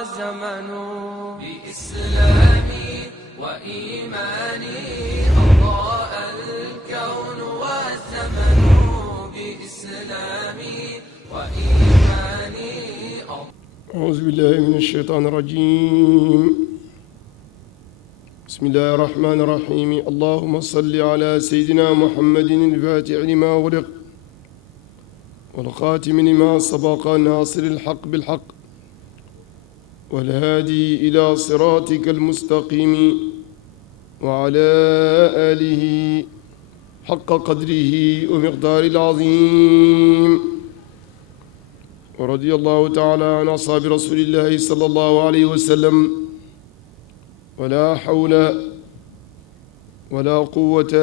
والزمن بإسلامي وإيماني أضاء الكون والزمن بإسلامي وإيماني. أعوذ بالله من الشيطان الرجيم. بسم الله الرحمن الرحيم. اللهم صل على سيدنا محمد الفاتح لما أغلق والخاتم لما سبق ناصر الحق بالحق والهادي إلى صراطك المستقيم وعلى آله حق قدره ومقدار العظيم. ورضي الله تعالى عن أصحاب رسول الله صلى الله عليه وسلم ولا حول ولا قوة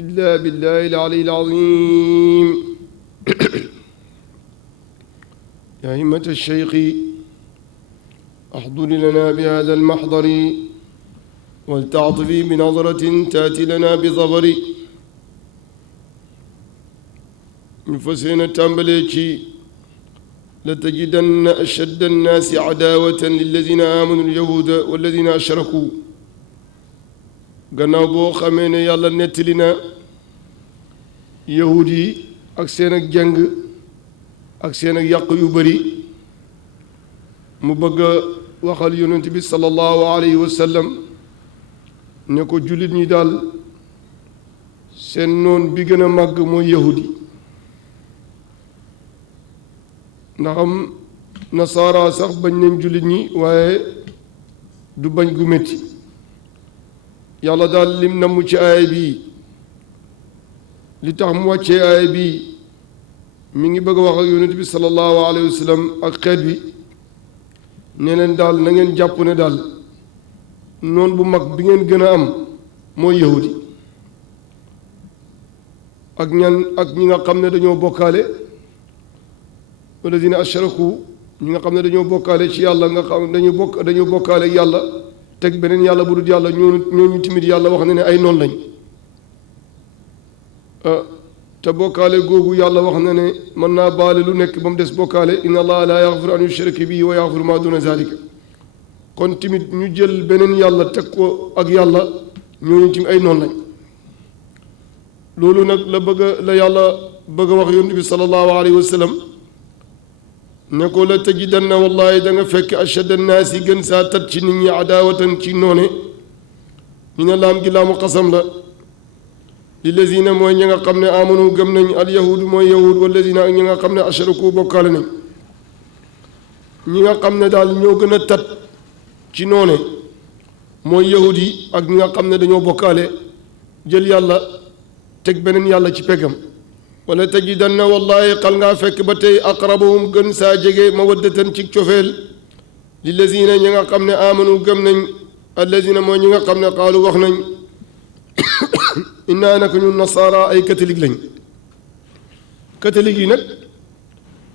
إلا بالله العلي العظيم. يا همة الشيخ احضر لنا بهذا المحضر ولتعطفي بنظرة تأتي لنا بظفر. من فسين التنبليكي لتجدن أشد الناس عداوة للذين آمنوا اليهود والذين أشركوا. gannaaw boo xamee ne yàlla nettali na yahud yi ak seen ak jàng ak seen ak yàq yu bari mu bëgg a waxal yonent bi sallallahu alayhi wa sallam ne ko jullit ñi daal seen noon bi gën a màgg mooy yahud yi. ndaxam nasaara sax bañ nañ jullit ñi waaye du bañ gu métti. yàlla daal lim namm ci aaya bii li tax mu wàccee aaya bii mi ngi bëgg a wax ak yonent bi sallallahu alayhi wa sallam ak xeet bi ne leen daal na ngeen jàpp ne daal noon bu mag bi ngeen gën a am mooy yahudi ak ñi nga xam ne dañoo bokkaale walladina ashraku ñi nga xam ne dañoo bokkaale ci yàlla nga xam dañoo bokkaale yàlla teg beneen yàlla bu dul yàlla ñooñu timit yàlla wax na ne ay noon lañ. te bokkaale googu yàlla wax na ne mën naa baale lu nekk ba mu des bokkaale inna allaha laa yaxfiru an yushraka bihi wa yaxfiru ma duna zalika. kon timit ñu jël beneen yàlla teg ko ak yàlla ñooñu timit ay noon lañ. loolu nag la yàlla bëgg a wax yonent bi sallallahu alayhi wa sallam ne ko la tajidanna wallahi da nga fekk ashadda annaas yi gën saa tat ci nit ñi adaawatan ci noone ñu ne laam gi laamu xasam la lillazina mooy ñi nga xam ne amanu gëm nañ al yahud mooy yahud wallazina ak ñi nga xam ne ashraku bokkaale nañ. ñi nga xam ne daal ñoo gën a tat ci noone mooy yahud yi ak ñi nga xam ne dañoo bokkaale jël yàlla teg beneen yàlla ci peggam. wala tajidanna wallahi xal ngaa fekk ba tey aqrabahum gën saa jege mawaddatan ci cofeel lillazina ñi nga xam ne amanu gëm nañ allazina mooy ñi nga xam ne qaalu wax nañ innaa naka ñun nasaara ay catholique lañ. catholique yi nag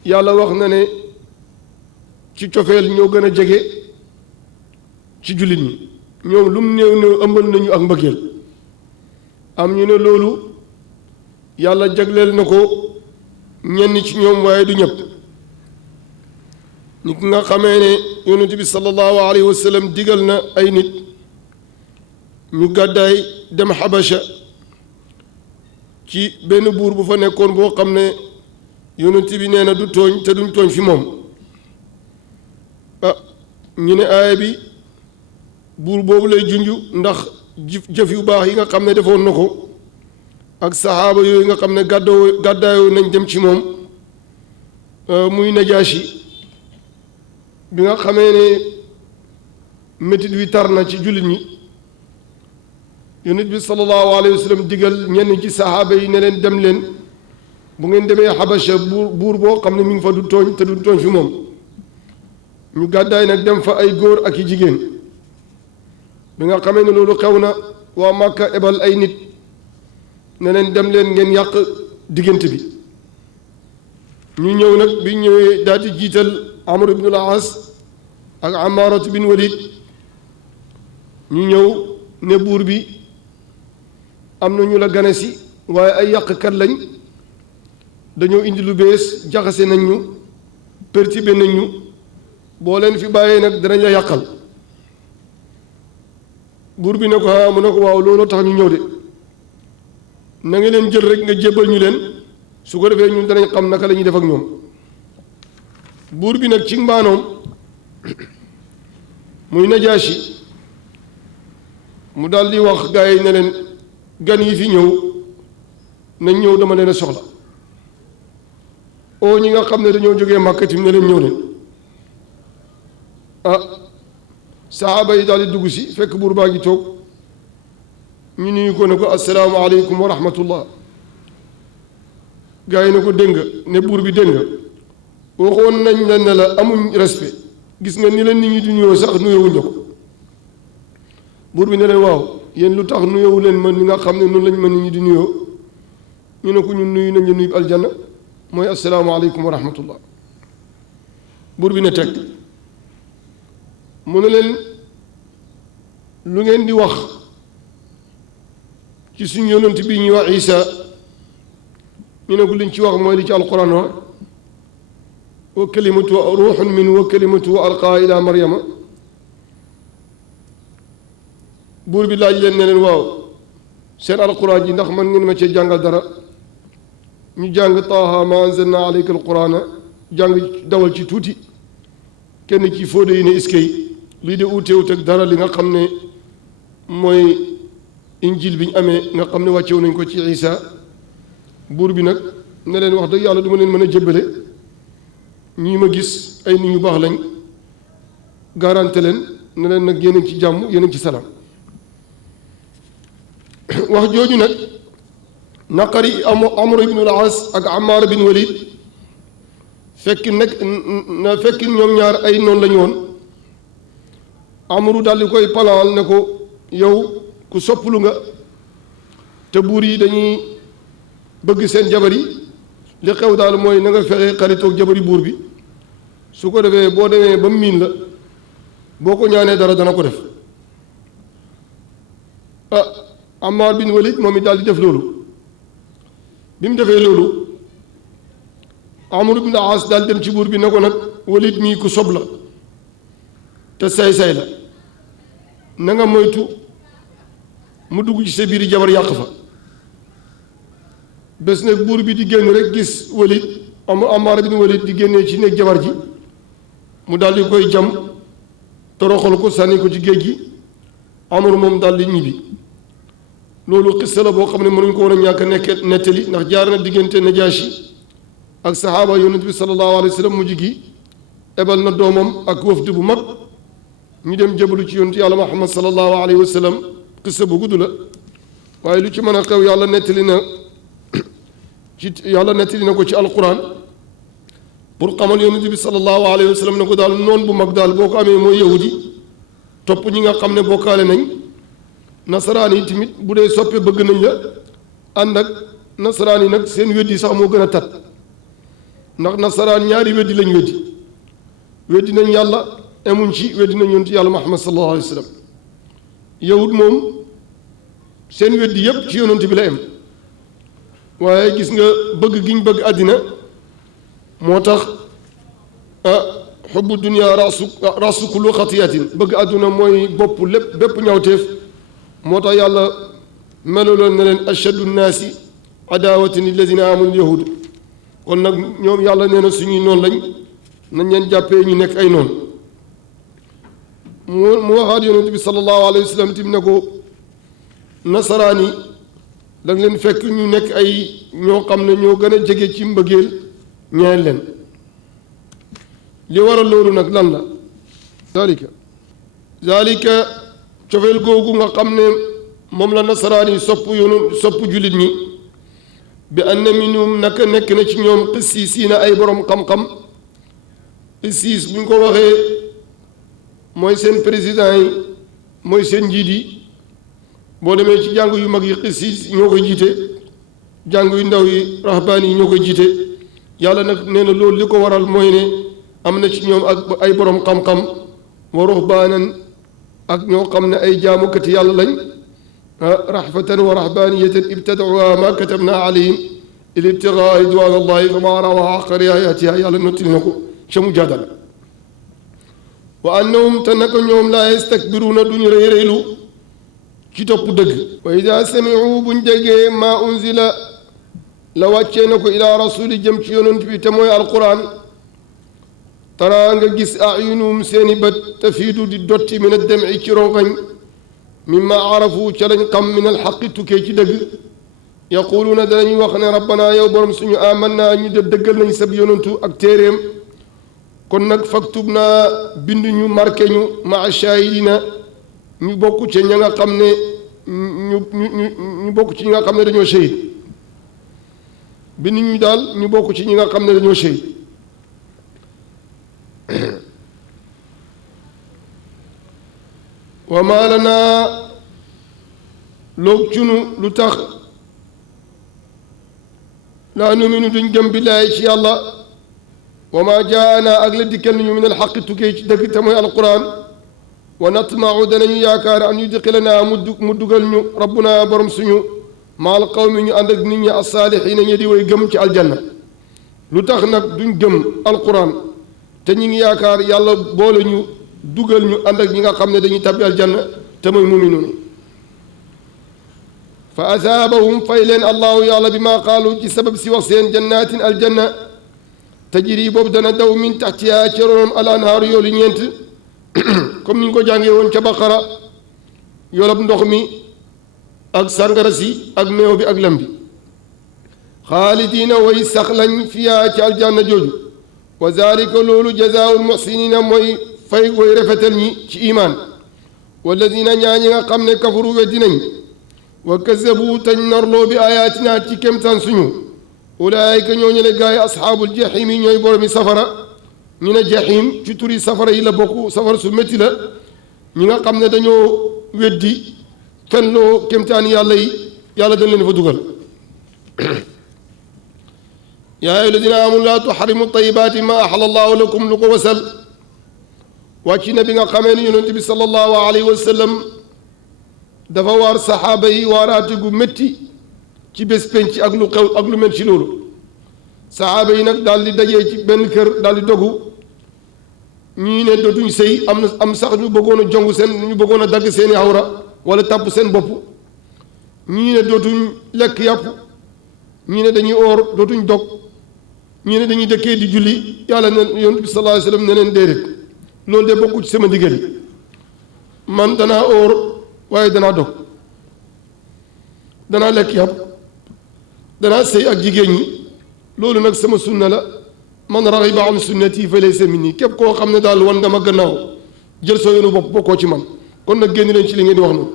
yàlla wax na ne ci cofeel ñoo gën a jege ci jullit ñi ñoom lu mu néew néew ëmbal nañu ak mbëggeel. am ñu ne loolu yàlla jagleel na ko ñenn ci ñoom waaye du ñëpp. nit nga xamee ne yonent bi sallallahu alayhi wa sallam digal na ay nit ñu gàddaay dem xabasha ci benn buur bu fa nekkoon boo xam ne yonent bi nee na du tooñ te duñ tooñ fi moom. ñu ne aaya bi buur boobu lay junj ndax jëf yu baax yi nga xam ne defoon na ko ak saxaaba yooyu nga xam ne gàddaayoo nañ dem ci moom muy Najaashi bi nga xamee ne métit wi tar na ci jullit ñi yonent bi sallallahu alayhi wa sallam digal ñenn ci saxaaba yi ne leen dem leen bu ngeen demee Xabasha buur boo xam ne mi ngi fa du tooñ te du tooñ fi moom. ñu gàddaay nag dem fa ay góor ak i jigéen bi nga xamee ne loolu xew na waa Màkka ebal ay nit ne leen dem leen ngeen yàq diggante bi. ñu ñëw nag bi ñëwee daal di jiital Amr ibn al-As ak Ammaaratu bin Walid ñu ñëw ne buur bi am na ñu la gane si waaye ay yàqkat lañ dañoo indi lu bees jaxase nañ ñu perturbé nañ ñu boo leen fi bàyyee nag danañ la yàqal buur bi ne ko mu ne ko waaw looloo tax ñu ñëw de na nga leen jël rek nga jébbal ñu leen su ko defee ñun danañ xam naka la ñuy def ak ñoom buur bi nag ci mbaanoom muy Najaashi mu daal di wax gaa yi ne leen gan yi fi ñëw nañ ñëw dama leen a soxla ñi nga xam ne dañoo jógee Màkka tim ne leen ñëw leen saxaaba yi daal di dugg si fekk buur baa ngi toog ñu nuyu ko ne ko assalaamu aleykum wa rahmatullah gaa yi ne ko dégg nga ne buur bi dégg nga waxoon nañ la ne la amuñ respect gis nga ni leen nit ñi di nuyoo sax nuyowuñ la ko buur bi ne leen waaw yéen lu tax nuyowu leen ma ni nga xam ne noonu lañ ma nit ñi di nuyoo ñu ne ko ñun nuyu nañ la nuyu aljanna mooy assalaamu aleykum wa rahmatullah buur bi ne teg mu ne leen lu ngeen di wax ci suñu yonent bi ñuy wax Isa ñu ne ko liñ ci wax mooy li ci alquran wax wa kalimatu ruuxun min wa kalimatu alqaa ila maryama buur bi laaj leen ne leen waaw seen alquran ji ndax man ngeen ma cee jàngal dara ñu jàng taaha ma anzalna alayka alqurana jàng dawal ci tuuti kenn ci fóode yi ne iskay lii de uuteewut ak dara li nga xam ne mooy injil bi ñu amee nga xam ne wàccewu nañ ko ci Isa buur bi nag ne leen wax dëgg yàlla du ma leen mën a jébbale ñii ma gis ay nit ñu baax lañ garanté leen ne leen nag yéen a ngi ci jàmm yéen a ngi ci salaam wax jooju nag naqari Amr ibn al-As ak Ammar bin Walid fekk ñoom ñaar ay noonu lañu woon Amru daal di koy palaal ne ko yow ku sopplu nga te buur yi dañuy bëgg seen jabar yi li xew daal mooy na nga fexe xaritoog jabari buur bi su ko defee boo demee ba miin la boo ko ñaanee dara dana ko def Ammar bin Walid moom it daal di def loolu bi mu defee loolu Amr ibn As daal dem ci buur bi ne ko nag Walid mii ku sob la te say-say la na nga moytu mu dugg ci sa biir jabar yàq fa bés nag buur bi di génn rek gis Walid Ammar bin Walid di génnee ci néeg jabar ji mu daal di koy jam toroxal ko sànni ko ci géej gi Amr moom daal di ñibbi loolu xissa la boo xam ne mënuñ ko war a ñàkk a nettali ndax jaar na diggante Najaashi ak saxaaba yonent bi sallallahu alayhi wa sallam mujj gi ebal na doomam ak wafd bu mag ñu dem jëbalu ci yonent yàlla Muhammad sallallahu alayhi wa sallam xissa bu gudd la waaye lu ci mën a xew yàlla nettali na ko ci alquran pour xamal yonent bi sallallahu alayhi wa sallam ne ko daal noon bu mag daal boo ko amee mooy yahudi topp ñi nga xam ne bokkaale nañ nasaraan yi tamit bu dee soppe bëgg nañ la ànd ak nasaraan yi nag seen weddi sax moo gën a tat ndax nasaraan ñaari weddi lañ weddi nañ yàlla emuñ ci weddi nañ yonent yàlla Muhammad sallallahu alayhi wa sallam yahud moom seen weddi yépp ci yonent bi la em waaye gis nga bëgg giñ bëgg àddina moo tax xubbu dunia rasu kullu xatiyatin bëgg àdduna mooy bopp lépp bépp ñawteef moo tax yàlla meloloon ne leen ashaddu nnaasi adaawatan lilladina amanu yahud kon nag ñoom yàlla nee na suñuy noonu lañ nañ leen jàppee ñu nekk ay noonu mu waxaat yonent bi sallallahu alayhi wa sallam tim ne ko nasaraan yi da nga leen fekk ñu nekk ay ñoo xam ne ñoo gën a jege ci mbëggeel ñeel leen li waral loolu nag lan la zalika cofeel googu nga xam ne moom la nasaraan yi sopp jullit ñi bi anna minhum naka nekk na ci ñoom qissiisiina ay borom xam-xam qissiis bu ñu ko waxee mooy seen président yi mooy seen njiit yi boo demee ci jàng yu mag yi qissiis ñoo koy jiite jàng yu ndaw yi rahbaan yi ñoo koy jiite yàlla nag nee na loolu li ko waral mooy ne am na ci ñoom ak ay borom xam-xam wa ruhbaanan ak ñoo xam ne ay jaamukati yàlla lañ rahfatan wa rahbaniyatan ibtadauha ma katabna alayhim il ibtigaa ridwan allahi fama rawaha xaqa riayatiha yàlla nottali na ko ca Mujaadala wa annahum te naka ñoom laa yastakbiruuna duñu rëy rëylu ci topp dëgg wa ida samiu buñ jegee maa unzila la wàccee na ko ilaa rasuli jëm ci yonent bi te mooy alquran tara nga gis ayunuhum seeni bët tafiidu di dotti min addamci ci rongañ mimma arafu ca lañ xam min alxaqi tukkee ci dëgg yaquluuna danañu wax ne rabbana yow borom suñu amanna ñu de dëggal nañ sab yonantu ak téeréem kon nag faktub naa bind ñu marqué ñu maa shahidina ñu bokk ci ña nga xam ne ñu bokk ci ñi nga xam ne dañoo shahid bind ñu daal ñu bokk ci ñi nga xam ne dañoo shahid wa maa lanaa loog cunu lu tax laa numinu duñ gëm billaahi ci yàlla wa maa jaana ak la dikkal ñu min alxaqi tukkee ci dëgg te mooy alquran wa natmau danañu yaakaar an yudxilanaa mu dugal ñu rabbuna borom suñu maal qawmi ñu ànd ak nit ñi assaalixiina ñi di way gëm ci aljanna lu tax nag duñ gëm alquran te ñi ngi yaakaar yàlla boole ñu dugal ñu ànd ak ñi nga xam ne dañuy tabbi aljanna te mooy muminuun fa asaabahum fay leen allahu yàlla bi maa qaalu ci sabab si wax seen jannaatin aljanna tajri boobu dana daw min taxtihaa ca ronom al anhaaru yoolu ñeent comme ni ñu ko jàngee woon ca baqara yoolab ndox mi ak sàngara si ak meew bi ak lem bi xaalidiina way sax lañ fiyaa ci aljanna jooju wa zalika loolu jazaa'ul muxsinina mooy fay way rafetal ñi ci imaan walladina ñi nga xam ne kafaru weddi nañ wa kazabu tañ narloo bi ayaatina ci kemtaan suñu ulaayika ñooñu le gaay asxaabul jaxiim yi ñooy boromi safara ñu ne jaxiim ci turi safara yi la bokk safara su métti la ñi nga xam ne dañoo weddi fenloo kemtaan yàlla yi yàlla dañ leen fa dugal yaa ayyuha alladina amanu laa tuxarimu tayibaati ma axala allahu lakum lu ko wasal wàcc na bi nga xamee ne yonent bi sallallahu alayhi wa sallam dafa waar saxaaba yi waaraate gu métti ci bés penc ak lu xew ak lu mel ci loolu saxaaba yi nag daal di dajee ci benn kër daal di dogu ñii ne dootuñ sëy am sax ñu bëggoon a jong ñu bëggoon a dagg seeni awra wala tàpp seen bopp ñii ne dootuñ lekk yàpp ñii ne dañuy oor dootuñ dog ñii ne dañuy dëkkee di julli yàlla ne yonent bi sallallahu alayhi wa sallam ne leen déedéet loolu de bokku ci sama ndigal yi man danaa oor waaye danaa dog danaa lekk yàpp danaa sëy ak jigéen ñi loolu nag sama sunna la man raxiba an sunnati fa laysa minni képp koo xam ne daal wan nga ma gannaaw jël soo yoonu bopp bokkoo ci man kon nag génn leen ci li ngeen di wax noonu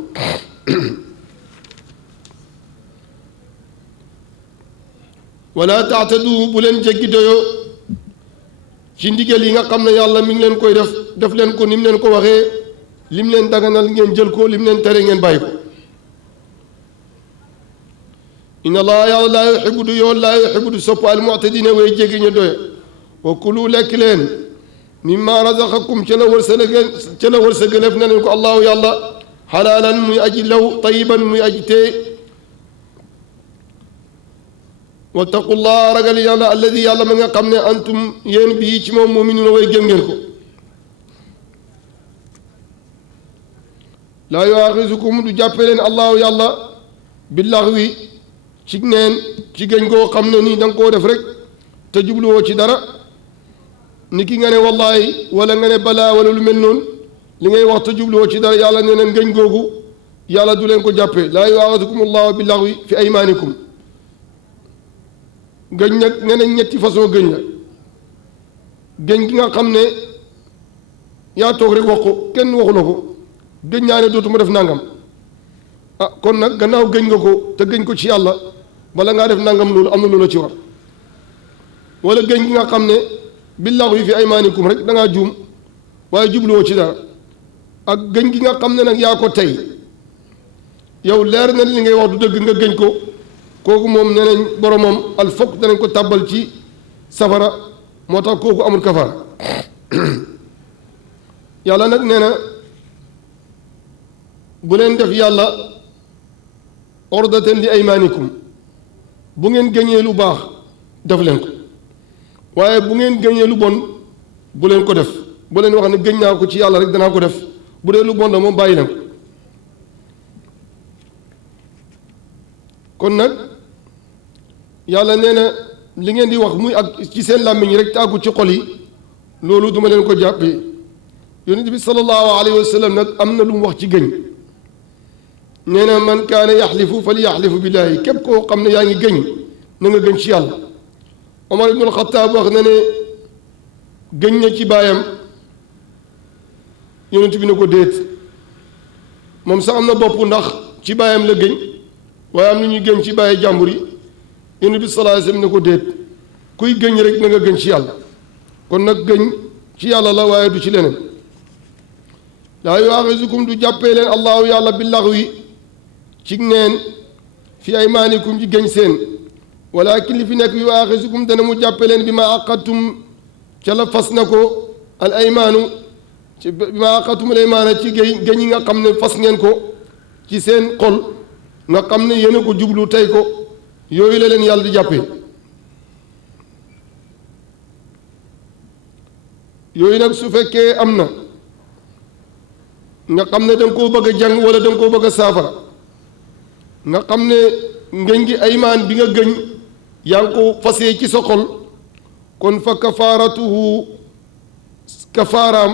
wala taatadu bu leen jéggi doyo ci ndigal yi nga xam ne yàlla mi ngi leen koy def leen ko ni mu leen ko waxee lim leen daganal ngeen jël ko lim leen tere ngeen bàyyi ko inna allaha yàlla laa yuxibu du yoon laa yuxibu du sopp al muctadina way jéggi ñu doye wa kulu lekk leen mimma razaqakum ca la wërsëgaleef na leen ko allahu yàlla xalaalan muy aji law tayiban muy aji tee wattaqullah ragal yàlla alladi yàlla ma nga xam ne antum yéen bii ci moom muminuuna way gëm ngeen ko laa yuaxisukum du jàppe leen allahu yàlla billaxwi ci neen ci gëñ koo xam ne nii da nga koo def rek te jubluwoo ci dara ni ki nga ne wallahi wala nga ne balaa wala lu mel noonu li ngay wax te jubluwoo ci dara yàlla nee na ngëñ googu yàlla du leen ko jàppe laa yuaxisukum allahu billaxwi fi aymaanikum gëñ nag nee nañ ñetti façon gëñ la gëñ gi nga xam ne yaa toog rek wax ko kenn waxu la ko gëñ naa ne dootuma def nangam ah kon nag gannaaw gëñ nga ko te gëñ ko ci yàlla bala ngaa def nangam loolu am na lu la ci war wala gëñ gi nga xam ne billaahi fi aymaanikum rek da ngaa juum waaye jubluwoo ci dara ak gëñ gi nga xam ne nag yaa ko tey yow leer na li ngay wax du dëgg nga gëñ ko kooku moom nee nañ boromam al fokk danañ ko tàbbal ci safara moo tax kooku amul kafara yàlla nag nee na bu leen def yàlla ordatan li aymaanikum bu ngeen gëñee lu baax def leen ko waaye bu ngeen gëñee lu bon bu leen ko def bu leen wax ne gëñ naa ko ci yàlla rek danaa ko def bu dee lu bon la moom bàyyi leen ko kon nag yàlla nee na li ngeen di wax muy ak ci seen làmmiñ rek tàggu ci xol yi loolu duma leen ko jàppee yonent bi sallallahu alayhi wa sallam nag am na lu mu wax ci gëñ nee na man kaana yaxlifu fal yaxlifu billaahi képp koo xam ne yaa ngi gëñ na nga gëñ ci yàlla Omar ibn al-Khattab wax na ne gëñ na ci baayam yonent bi ne ko déet moom sax am na bopp ndax ci baayam la gëñ waaye am na ñuy gëñ ci bàyyi jàmbur yi yonent bi sallallahu alayhi wasallam ne ko déet kuy gëñ rek na nga gëñ ci yàlla kon nag gëñ ci yàlla la waaye du ci leneen laa yuaxizukum du jàppee leen allahu yàlla bi laxwi ci neen fi aymaanikum ci gëñ seen walakin li fi nekk yuaxizukum dana mu jàppee leen bi ma aqadtum ca la fas na ko al aymaanu ci bi ma aqadtum al aymaana ci gëñ yi nga xam ne fas ngeen ko ci seen xol nga xam ne yéen a ko jublu tey ko yooyu la leen yàlla di jàppee yooyu nag su fekkee am na nga xam ne da nga koo bëgg a jàng wala da nga koo bëgg a saafara nga xam ne ngëñ gi aymaan bi nga gëñ yaa ngi ko fasee ci sa xol kon fa kafaaratuhu kafaaraam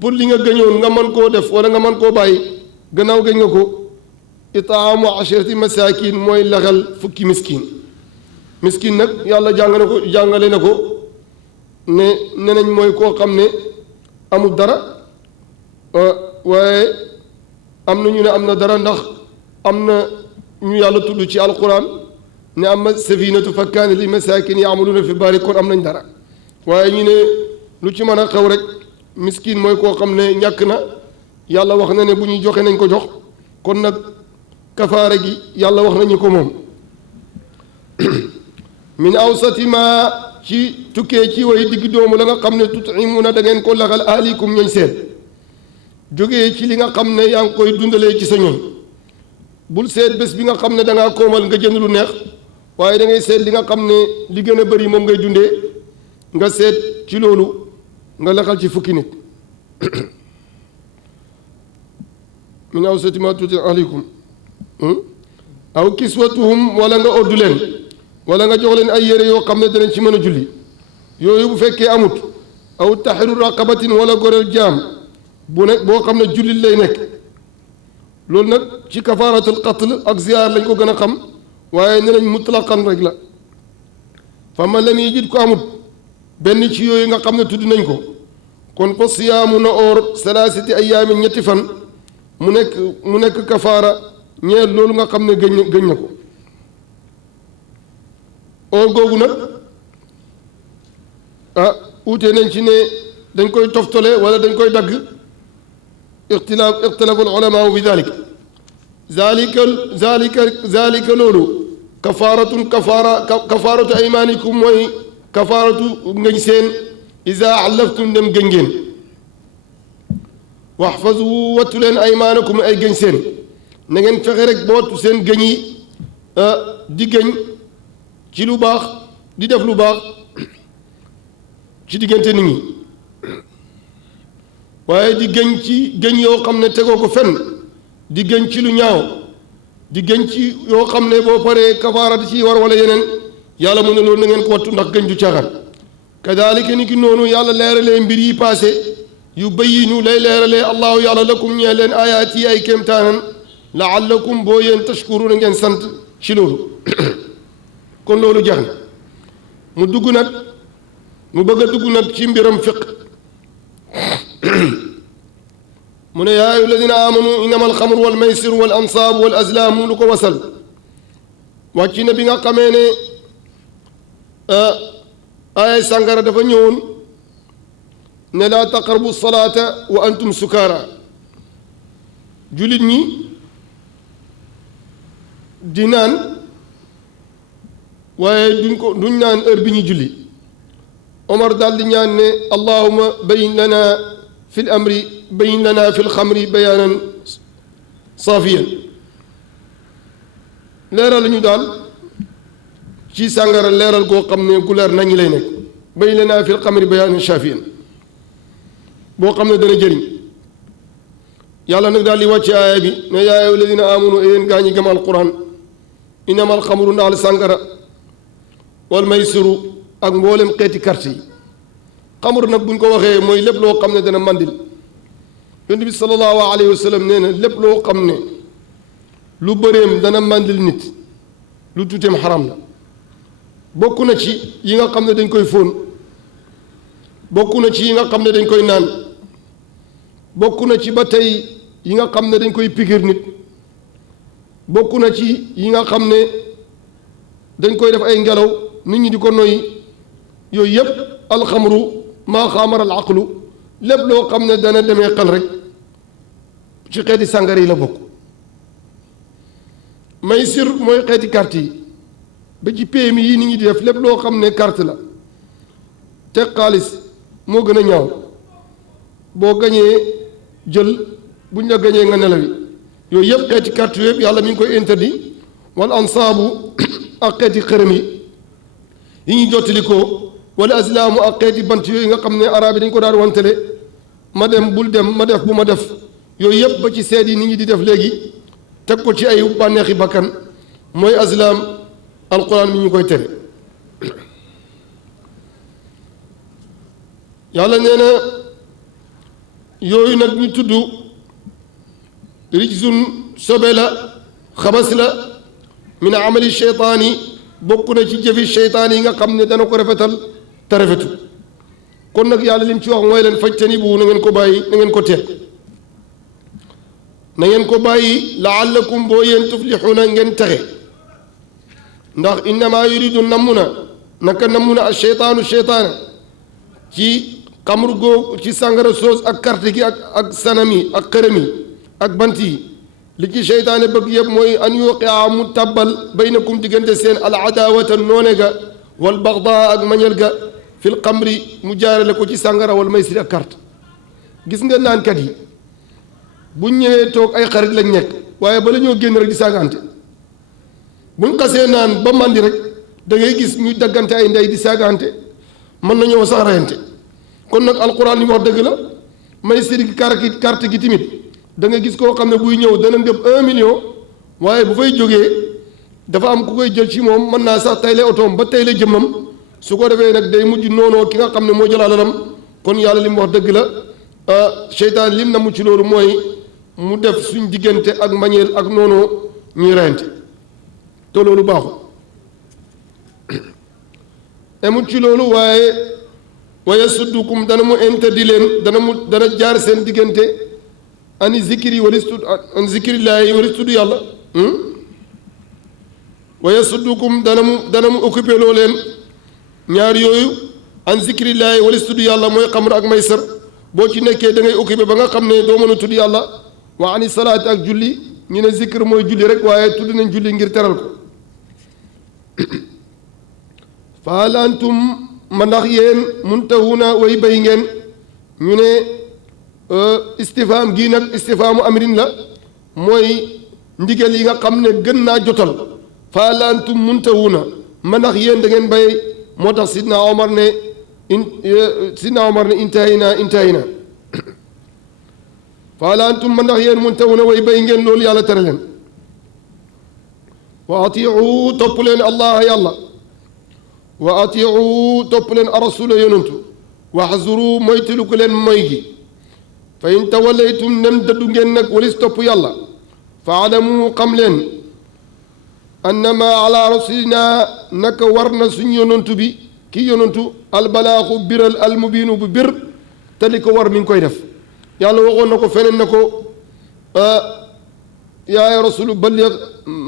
pour li nga gëñoon nga mën koo def wala nga mën koo bàyyi gannaaw gëñ nga ko itaamu asharati masaakin mooy laxal fukki miskin miskin nag yàlla jàngale na ko ne nenañ mooy koo xam ne amul dara waaye am na ñu ne am na dara ndax am na ñu yàlla tudd ci alquran ne amma safinatu fa kaane li masaakin yaamaluuna fi baari kon am nañ dara waaye ñu ne lu ci mën a xew rek miskin mooy koo xam ne ñàkk na yàlla wax na ne bu ñuy joxe nañ ko jox kon nag kafaara gi yàlla wax nañu ko moom min awsati ma ci tukkee ci way digg doomu la nga xam ne tut'imuna da ngeen ko laxal ahlikum ñooñ seen jógee ci li nga xam ne yaa ngi koy dundalee ci sa ñoñ bul seet bés bi nga xam ne da ngaa koomal nga jënd lu neex waaye da ngay seet li nga xam ne li gën a bëri moom ngay dundee nga seet ci loolu nga laxal ci fukki nit min awsati ma tut'imuna ahlikum aw kiswatuhum wala nga oddu leen wala nga jox leen ay yére yoo xam ne danañ ci mën a julli yooyu bu fekkee amut aw taxiru raqabatin wala goreel jaam bu nekk boo xam ne jullit lay nekk loolu nag ci kafaaratul qatl ak ziyaar lañ ko gën a xam waaye ne nañ mutlaqan rek la fa man lam yajid ko amut benn ci yooyu nga xam ne tudd nañ ko kon fa siyaamu na oor salaasati ayaamin ñetti fan mu nekk kafaara ñeer loolu nga xam ne gëñ na ko oor googu nag uute nañ ci ne dañ koy toftale wala dañ koy dagg ixtilaafu al ulamaa bi zalika loolu kafaaratu aymaanikum mooy kafaaratu ngëñ seen iza xallaftum dem gëñ ngeen waxfazu wattu leen aymaanakum ay gëñ seen na ngeen fexe rek ba wattu seen gëñ yi di gëñ ci lu baax di def lu baax ci diggante nit ñi waaye di gëñ ci gëñ yoo xam ne tegoo ko fenn di gëñ ci lu ñaaw di gëñ ci yoo xam ne boo paree kafaara di ci war wala yeneen yàlla mu ne loolu na ngeen ko wattu ndax gëñ du caaxaan kadaalika ni ki noonu yàlla leeralee mbir yi paase yu bayyinu lay leeralee allahu yàlla lakum ñee leen ayaat yi ay kéemtaanan laallakum boo yéen tashkuruna ngeen sant ci loolu kon loolu jax na mu dugg nag mu bëgg a dugg nag ci mbiram fiq mu ne yaa ayyuha alladina amanu innama alxamru wal maysiru wal ansaabu wal azlaamu lu ko wasal wàcc na bi nga xamee ne aaya sàngara dafa ñëwoon ne laa taqrabu salaata wa antum sukaara jullit ñi di naan waaye duñ naan heure bi ñu julli Omar daal di ñaan ne allahuma bayin lana fi l amri bayin lana fi l xamri bayaanan saafiyan leeral ñu daal ci sàngara leeral goo xam ne gu leer nañ lay nekk bayin lana fi l xamri bayaanan saafiyan boo xam ne dana jëriñ yàlla nag daal di wàcce aaya bi ne yaa ayyuha alladina amanu yéen gaa ñi gëm alquran innama alxamru ndaal sàngara wal maysiru ak mboolem xeeti carte yi xamru nag buñ ko waxee mooy lépp loo xam ne dana mandil yonent bi sallallahu alayhi wa sallam nee na lépp loo xam ne lu bëreem dana mandil nit lu tuuteem xaram la bokk na ci yi nga xam ne dañ koy fóon bokk na ci yi nga xam ne dañ koy naan bokk na ci ba tey yi nga xam ne dañ koy pikir nit bokk na ci yi nga xam ne dañ koy def ay ngelaw nit ñi di ko noyyi yooyu yëpp alxamru maa xaamara al aqlu lépp loo xam ne dana demee xel rek ci xeeti sàngara yi la bokk maysir mooy xeeti carte yi ba ci PMI yi nit ñi di def lépp loo xam ne carte la te xaalis moo gën a ñaaw boo gañee jël buñ la gañee nga nelawi yooyu yëpp xeeti carte yëpp yàlla mi ngi koy interdit wala ansaabu ak xeeti xërëm yi ñuy jottali ko wala aslaamu ak xeeti bant yooyu nga xam ne arab yi dañ ko daan wantale ma dem bul dem ma def bu ma def yooyu yëpp ba ci seet yi nit ñi di def léegi teg ko ci ay bànneexi bakkan mooy aslaam alquran mi ñu koy tere yàlla nee na yooyu nag ñu tudd rijsun sobe la xabas la min amali cheytaan yi bokk na ci jëfi cheytaan yi nga xam ne dana ko rafetal te rafetu kon nag yàlla lim ci wax mooy leen fajtani bu na ngeen ko bàyyi na ngeen ko teet na ngeen ko bàyyi laallakum boo yéen tuflixuuna ngeen texe ndax innama yuridu namm na naka namm na a cheytaanu cheytaana ci xamru góog ci sàngara soos ak carte gi ak sanam yi ak xërëm yi ak bant yi li ci cheytaane bëgg yëpp mooy an yuqia mu tàbbal baynakum diggante seen al adaawata noone ga wal baxdaa ak mañel ga fil xamri mu jaarale ko ci sàngara wal maysir ak carte gis nga naankat yi buñ ñëwee toog ay xarit lañ nekk waaye bala ñoo génn rek di saagante buñ xasee naan ba màndi rek da ngay gis ñuy daggante ay ndey di saagante mën nañoo sax reyante kon nag alquran li mu wax dëgg la maysir gi carte gi timit da nga gis koo xam ne buy ñëw dana ngëb 1 million waaye bu fay jógee dafa am ku koy jël ci moom mën naa sax tayle otoom ba tayle jëmmam su ko defee nag day mujj noonoo ki nga xam ne moo jël alalam kon yàlla li mu wax dëgg la seytaan lim na mu ci loolu mooy mu def suñ diggante ak mbañeel ak noonoo ñuy reyante te loolu baaxul emut ci loolu waaye waaye suddukum dana mu interdit leen dana jaar seen diggante ani zikri walis tudd an zikrillaahi walis tudd yàlla waaye suddukum dana mu occupé loo leen ñaar yooyu an zikrillaahi walis tudd yàlla mooy xamr ak maysar boo ci nekkee da ngay occupé ba nga xam ne doo mën a tudd yàlla wa ani salaati ak julli ñu ne zikr mooy julli rek waaye tudd nañ julli ngir teral ko fa hal antum ma ndax yéen muntahuna way bay ngeen ñu ne istifaam gii nag istifaamu amrin la mooy ndigal yi nga xam ne gën naa jotal fa hal antum muntahuna ma ndax yéen da ngeen bay moo tax sidna Omar ne intahina fa hal antum ma ndax yéen muntahuna way bay ngeen loolu yàlla tere leen wa atiu topp leen allah yàlla wa atiu topp leen arasula yonantu waxzuru moytulu ko leen moy gi fa in tawallaytum nem dëddu ngeen nag walis topp yàlla fa alamu xam leen annama ala rasulina naka war na suñ yonantu bi ki yonantu albalaaxu biral almubiinu bu bir te li ko war mi ngi koy def yàlla waxoon na ko feneen na ko yaa rasulu balligh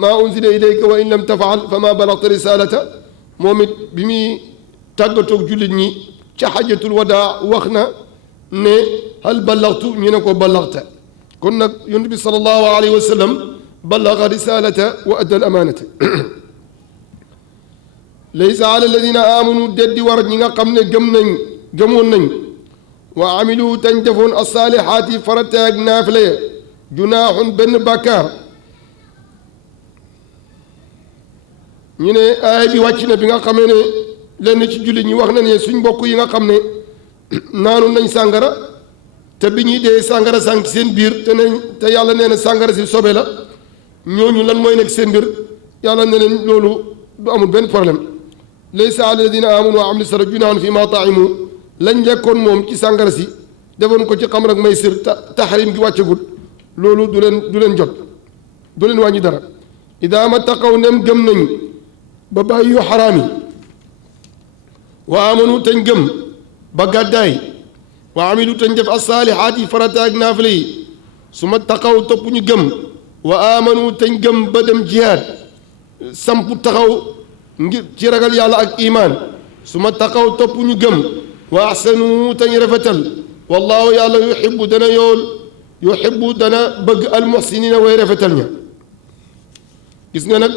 maa unzila ilayka wa in lam tafaal fa ma balagta risalata moom it bi muy tàggatoog jullit ñi ca xajatul wadaa wax na ne hal ballaxtu ñu ne ko ballaxta kon nag yonent bi sallallahu alayhi wa sallam ballaxa risalata wa adda al amaanata laysa ala alladina amanu deddi war ñi nga xam ne gëmoon nañ wa amilu tañ defoon alsaalihaati farata ak naafila ya junaaxun benn bàkkaar ñu ne aay bi wàcc na bi nga xamee ne lenn ci jullit ñi wax na ne suñ mbokk yi nga xam ne naanu nañ sàngara te bi ñuy dee sàngara sànq seen biir te yàlla nee na sàngara si sobe la ñooñu lan mooy nekk seen mbir yàlla ne leen loolu du amul benn problème laysa ala alladina amanu wa amilu salihati junahun fi ma taimu lañ lekkoon moom ci sàngara si defoon ko ci xamr ak maysir taxarim gi wàccagut loolu du leen jot du leen wàññi dara ida ma taqaw nem gëm nañ ba bàyyi yu xaraam yi wa amanu tañ gëm ba gàddaay wa amilu tañ def assaalihaat yi farata ak naafila yi su ma taqaw topp ñu gëm wa amanu tañ gëm ba dem jihaad sampu taxaw ngir ci ragal yàlla ak imaan su ma taqaw topp ñu gëm wa ahsanu tañ rafetal wallahu yàlla yuhibbu dana bëgg almuhsinina way rafetal ña gis nga nag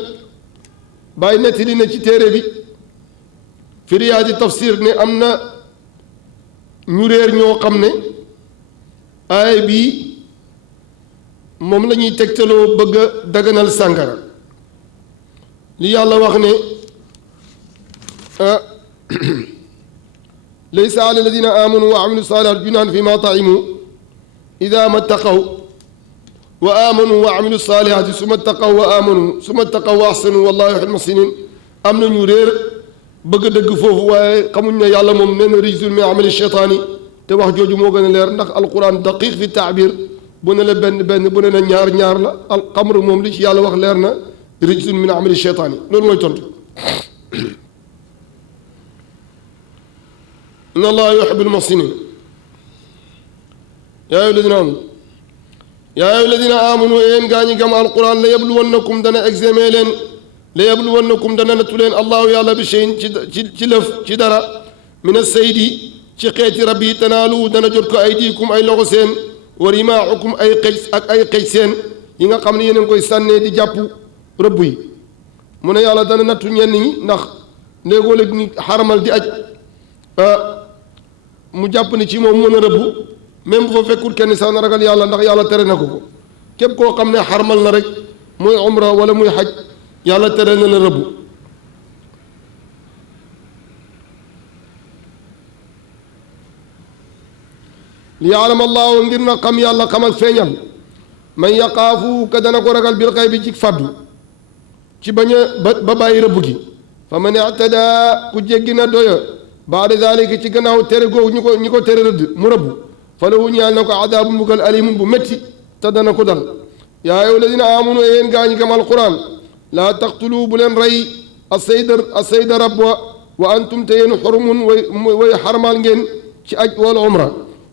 bàyyi nettali na ci téere bi fi riyaadi tafsir ne am na ñu réer ñoo xam ne aaya bii moom la ñuy tegtaloo bëgg a daganal sàngara li yàlla wax ne laysa ala alladina amanu wa amilu salihat junahun fi ma taimu ida ma taqaw wa amanu wa amilu salihati suma taqaw wa amanu suma taqaw wa ahsanu wallahu yuhibbul muhsinin am na ñu réer bëgg dëgg foofu waaye xamuñ ne yàlla moom nee na rijsun min amali sheytaani te wax jooju moo gën a leer ndax alquran daqiq fi taabir bu ne la benn bu ne la ñaar la alxamr moom li ci yàlla wax leer na rijsun min amali sheytaani loolu mooy tontu inna allaha yuhibbul muhsinin yaa ayyuha alladina amanu yéen gaa ñi gëm alquran la yabluwannakum dana examen leen la yabluwannakum dana nattu leen allahu yàlla bi cheyin ci lëf ci dara min as-saydi ci xeeti rab yi tanaalu dana jot ko aydikum ay loxo seen wa rimaaxukum ay xëj ak ay xëj seen yi nga xam ne yéen a ngi koy sànnee di jàpp rëbb yi mu ne yàlla dana nattu ñenn ñi ndax léegoo léeg ni xaramal di aj mu jàpp ni ci moom mën a rëbb même bu fa fekkul kenn sax na ragal yàlla ndax yàlla tere na ko képp koo xam ne xarmal na rek muy umra wala muy xaj yàlla tere na la rëbb li yaalam allahu ngir na xam yàlla xam ak feeñal man yaqaafu ka dana ko ragal bil xay bi ci fàddu ci bañ a ba bàyyi rëbb gi fa man ictada ku jéggi na doya baada dalika ci gannaaw tere googu ñi ko tere rëdd mu rëbb fa lahu ñaal na ko adaabu mbugal alimun bu métti te dana ko dal yaa ayyuha alladina amanu yéen gaa ñi gëm alquran laa taqtulu bu leen rey asayda rab wa antum te yéen xurumun way xarmal ngeen ci aj wal umra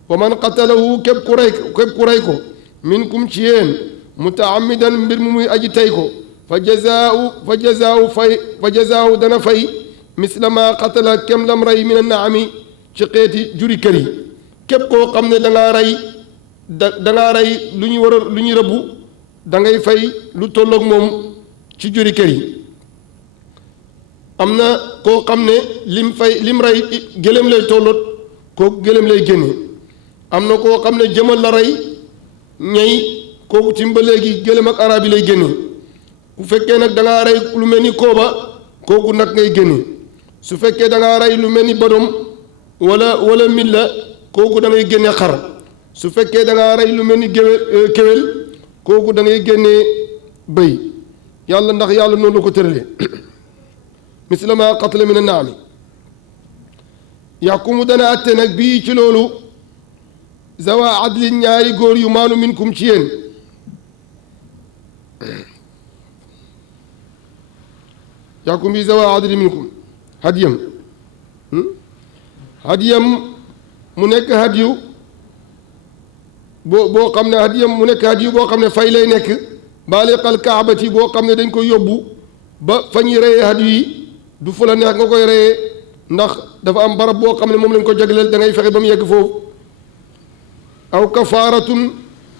wa man qatalahu képp ku rey ko minkum ci yéen mutaamidan mbir mu muy aji tey ko fa jazaau dana fay misla ma qatala kem lam rey min annaami ci xeeti juri kër yi képp koo xam ne dangaa rey lu ñu war a lu ñu rëbbu da ngay fay lu tolloog moom ci juri kër yi am na koo xam ne lim rey gëléem lay tolloot kooku gëléem lay génne am na koo xam ne jëmal la rey ñay kooku tim ba léegi gëléem ak arab yi lay génne bu fekkee nag dangaa rey lu mel ni kooba kooku nag ngay génne su fekkee dangaa rey lu mel ni badom wala milla kooku da ngay génne xar su fekkee dangaa rey lu mel ni kéwél kooku da ngay génne bëy yàlla ndax yàlla noonu la ko tëralee misla ma qatala min annaami yaxkumu dana atte nag bii ci loolu zawa adlin ñaari góor yu maanu minkum ci yéen yaxkum bi zawa adlin minkum hadiyam hadiyam mu nekk hadiyu boo xam ne hadiyam mu nekk hadiyu boo xam ne fay lay nekk baaliqal kaabati boo xam ne dañ koy yóbbu ba fa ñuy reyee hadiyu yi du fu la neex nga koy reyee ndax dafa am barab boo xam ne moom lañ ko jagleel da ngay fexe ba mu yegg foofu aw kafaaratun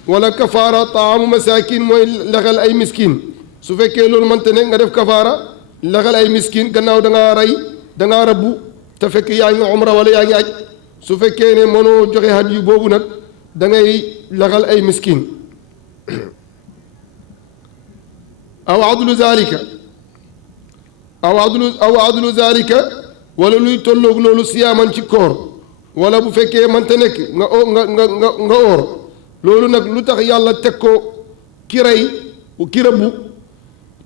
wala kafaara taamu masaakin mooy lexal ay miskin su fekkee loolu mënte ne nga def kafaara lexal ay miskin gannaaw da ngaa rey da ngaa rabbu te fekk yaa ngi umra wala yaa ngi aj su fekkee ne mënoo joxe hadiyu boobu nag da ngay lexal ay miskin aw adlu zalika aw adlu zalika wala luy tolloog loolu siyaaman ci koor wala bu fekkee mënta nekk nga oor loolu nag lu tax yàlla teg ko ki rey ki rëbbu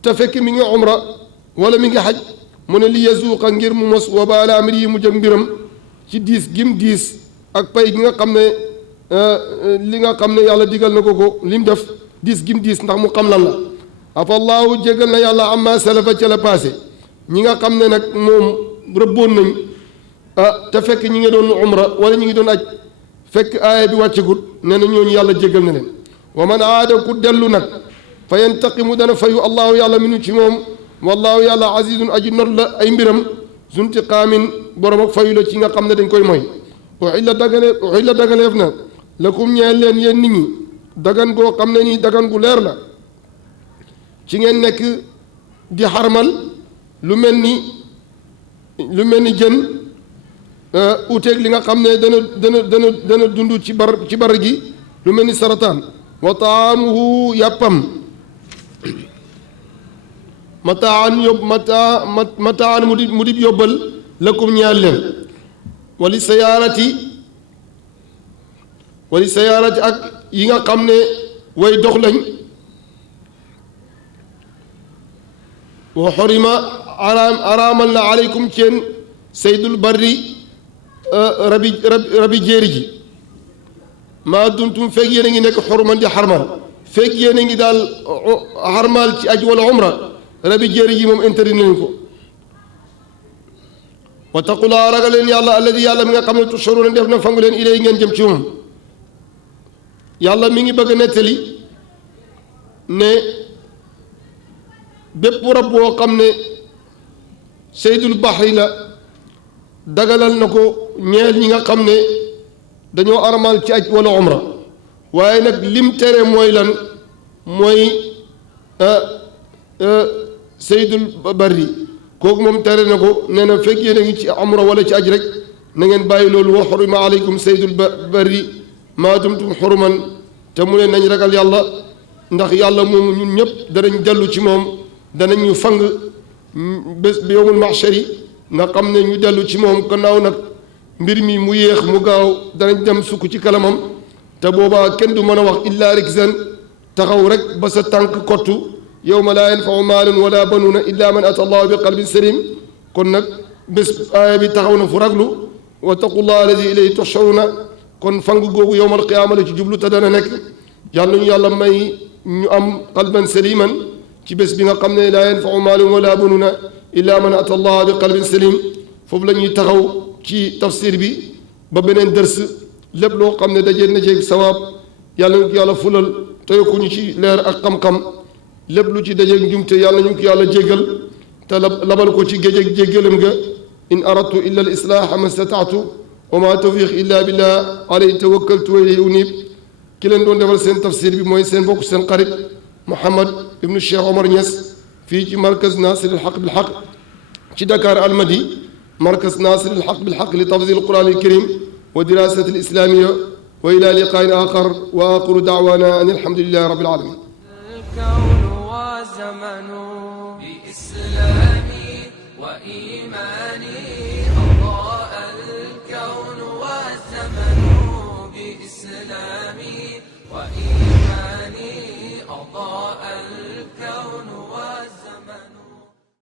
te fekk mi ngi umra wala mi ngi xaj mu ne li yazuuqa ngir mu mos wa baala amri yi mu jëg mbiram ci diis gim diis ak pay gi nga xam ne li nga xam ne yàlla digal na ko lim def diis gim diis ndax mu xam lan la afallaahu jégal na yàlla amma salafa ca la passé ñi nga xam ne nag moom rëbboon nañ te fekk ñi ngi doon umra wala ñi ngi doon aj fekk aaya bi wàccagut nee na ñooñu yàlla jégal na leen wa man aada ku dellu nag fa yantaqimu dana fayu allahu yàlla minu ci moom wallaahu yàlla azizun aji not la ay mbiram zuntiqaamin borom ak fayu la ci nga xam ne dañ koy mooy uxilla dagaleef na lakum ñeel leen yéen nit ñi dagan goo xam ne nii dagan gu leer la ci ngeen nekk di xarmal lu mel ni jën uteeg li nga xam ne dana dund ci bar gi lu mel ni sarataan wa taamuhu yàppam mataan mu dib yóbbal lakum ñeel leen wali sayaarati ak yi nga xam ne way dox lañ wa xorima araamal na aleykum ceen saydul barri rabi jéeri ji maa dumtum fekk yéen a ngi nekk xorman di xarmal fekk yéen a ngi daal xarmal ci aj wala umra rabi jéeri ji moom interdit nañ ko wa taqulaa ragal leen yàlla alladi yàlla mi nga xam ne tusharuuna def na fangu leen ilay ngeen jëm ci moom yàlla mi ngi bëgg a nettali ne bépp rab boo xam ne saydul baxri la dagalal na ko ñeel ñi nga xam ne dañoo armal ci aj wala umra waaye nag lim tere mooy lan mooy saydul barri kooku moom tere na ko nee na fekk yéen a ngi ci umra wala ci aj rek na ngeen bàyyi loolu wa xurima aleykum saydul barri maa dumtum xuruman te mu ne nañ ragal yàlla ndax yàlla moomu ñun ñëpp danañ dellu ci moom danañ ñu fang bés bi yowmul mahshari nga xam ne ñu dellu ci moom gannaaw nag mbir mi mu yéex mu gaaw danañ dem sukk ci kalamam te boobaa kenn du mën a wax illaa rikzan taxaw rek ba sa tànk kottu yowma laa yanfau maalun wala banuuna illa man ata allahu bi qalbin salim kon nag bés aaya bi taxaw na fu raglu wa taqullah alladi ilayhi tuhsharuna kon fang googu yowmal qiyaama la ci jublu te dana nekk yàlla ñu yàlla may ñu am qalban saliman ci bés bi nga xam ne laa yanfau maalun wala banuuna illa man ata allah bi qalbin salim foofu la ñuy taxaw ci tafsir bi ba beneen dërs lépp loo xam ne dajee na jeeg sawaab yàlla ñu ko yàlla fulal teyoku ñu ci leer ak xam-xam lépp lu ci dajeeg njumte yàlla ñu ko yàlla jéggal te labal ko ci géej ak jéggalam nga in aradtu illa al islaaha ma stataatu wa ma tawfiq illa billah alayhi tawakkaltu wa ilayhi unib ki leen doon defal seen tafsir bi mooy seen bokk seen xarit Mouhamad ibnu Cheikh Omar Niass fii ci markaz Nasir al Haq bil Haq ci Dakar Almadi markaz Nasir al Haq bil Haq li tafsir al Quran al Karim wa dirasat al islamiyya wa ila liqain axar wa axiru daawana an alhamdulillahi rabbil alamin الكون وزمن بإسلامي وإيماني أضاء الكون والزمن بإسلامي وإيماني